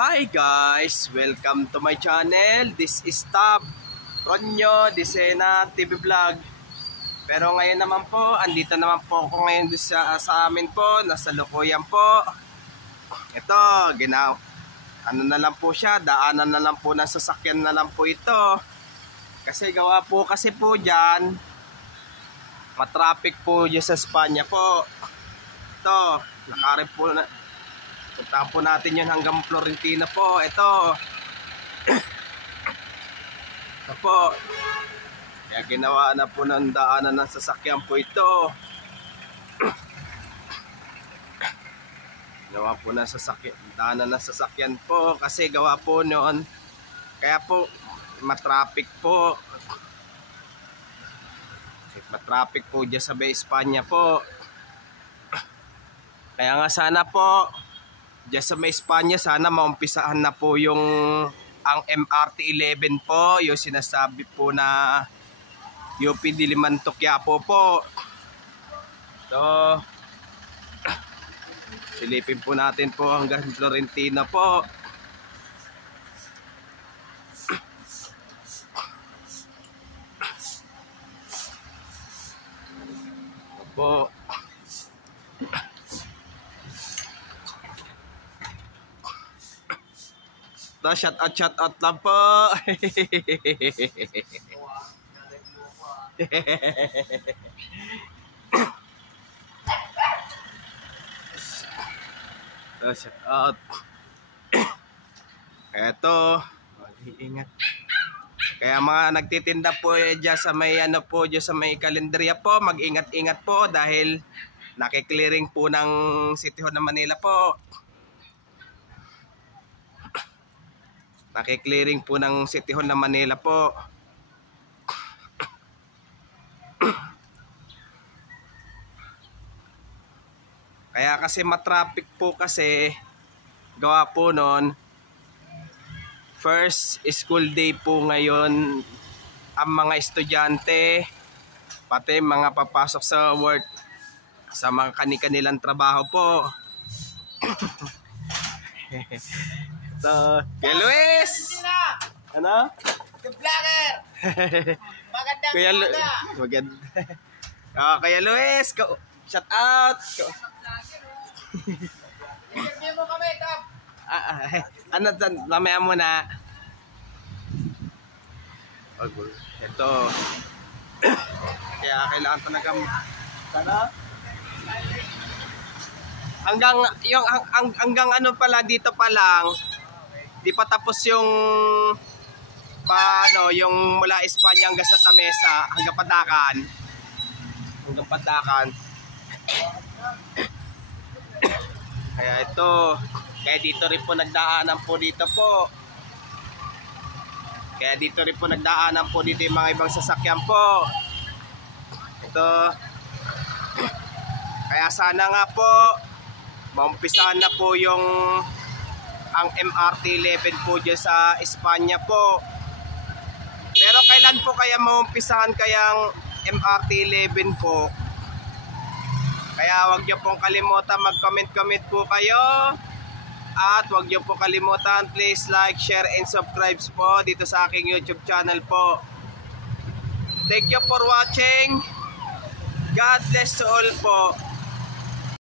Hi guys! Welcome to my channel. This is Tab Ronyo Disena TV Vlog. Pero ngayon naman po, andito naman po ako ngayon sa amin po. Nasa Lukuyan po. Ito, ano na lang po siya, daanan na lang po ng sasakyan na lang po ito. Kasi gawa po kasi po dyan, matraffic po dyan sa Espanya po. Ito, nakarip po na. Puntahan po natin yun hanggang Florentina po. Ito. Ito po. Kaya ginawa na po ng daanan ng sasakyan po ito. Gawa po ng sasakyan, daanan ng sasakyan po. Kasi gawa po noon. Kaya po, matraffic po. Matraffic po dyan sa Espanya po. Kaya nga sana po, diyan sa may Espanya, sana maumpisahan na po ang MRT 11 po, yung sinasabi po na UP Diliman to Quiapo po. So, silipin po natin po hanggang Florentina po. Po. Shout out lang po. Shout out. Eto, mag-iingat. Kaya mga nagtitinda po dyan sa may po, dyan sa may kalendarya po, mag-ingat-ingat po dahil nakiklearing po ng City Hall ng Manila po. Nakiklearing po ng City Hall ng Manila po. Kaya kasi matraffic po kasi gawa po noon. First school day po ngayon ang mga estudyante, pati mga papasok sa work, sa mga kani-kanilang trabaho po. So, Kuya Luis! Ano? The vlogger! Magandang umaga! Kuya Luis! Shout out! Interview mo kami, Tab! Ano dyan? Lamaya mo na. Ito. Kaya kailangan talaga hanggang ano pala dito pa lang, di pa tapos yung yung mula Espanya hanggang sa Tamesa, hanggang Padakan. Kaya ito, kaya dito rin po nagdaanan po dito po. Kaya dito rin po nagdaanan po dito yung mga ibang sasakyan po. Ito. Kaya sana nga po maumpisahan na po ang MRT 11 po dyan sa Espanya po. Pero kailan po kaya maumpisahan kayang MRT 11 po? Kaya wag niyo pong kalimutan mag-comment po kayo. At wag niyo po kalimutan, please like, share, and subscribe po dito sa aking YouTube channel po. Thank you for watching. God bless to all po.